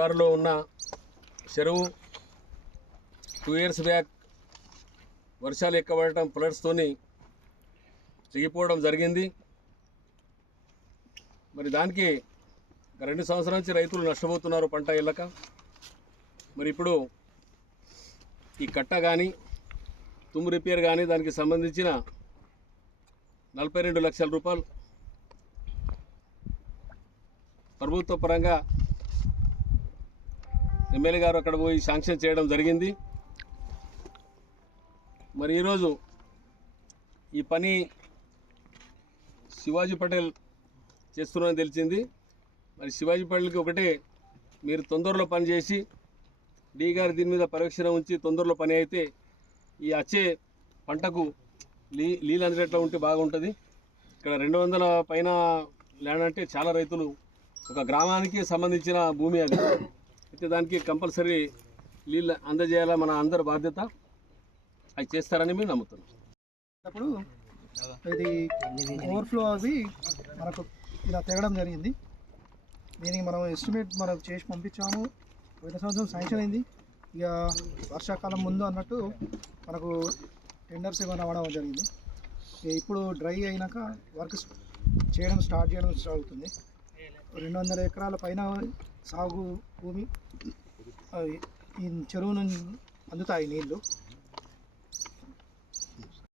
శివారులో ఉన్న చెరువు 2 years బ్యాక్ వర్షాలు ఎక్కువడటం ఫ్లడ్స్తోని తెగిపోవడం జరిగింది. మరి దానికి 2 సంవత్సరాల నుంచి రైతులు నష్టపోతున్నారు పంట ఇళ్ళక. మరి ఇప్పుడు ఈ కట్ట కానీ తుమ్ము రిపేర్ కానీ దానికి సంబంధించిన 42 లక్షల రూపాయలు ప్రభుత్వ పరంగా ఎమ్మెల్యే గారు అక్కడ పోయి శాంక్షన్ చేయడం జరిగింది. మరి ఈరోజు ఈ పని శివాజీ పటేల్ చేస్తున్నారని తెలిసింది. మరి శివాజీ పటేల్కి ఒకటే, మీరు తొందరలో పని చేసి డి గారు దీని మీద పరీక్షణ ఉంచి తొందరలో పని అయితే ఈ వచ్చే పంటకు నీళ్ళు అందేట్లా ఉంటే బాగుంటుంది. ఇక్కడ 200 పైన ల్యాండ్ అంటే చాలా రైతులు, ఒక గ్రామానికి సంబంధించిన భూమి అది. అయితే దానికి కంపల్సరీ నీళ్ళు అందజేయాలా, మన అందరి బాధ్యత. అది చేస్తారని మేము నమ్ముతున్నాం. అప్పుడు ఇది ఓవర్ఫ్లో అవి మనకు ఇలా తెగడం జరిగింది. దీనికి మనం ఎస్టిమేట్ మనం చేసి పంపించాము. పోయిన సంవత్సరం శాంక్షన్ అయింది. ఇక వర్షాకాలం ముందు అన్నట్టు మనకు టెండర్స్ ఏమైనా అవ్వడం జరిగింది. ఇప్పుడు డ్రై అయినాక వర్క్ స్టార్ట్ చేయడం అవుతుంది. 200 ఎకరాల పైన సాగు భూమి ఈ చెరువు నుంచి అందుతాయి నీళ్ళు.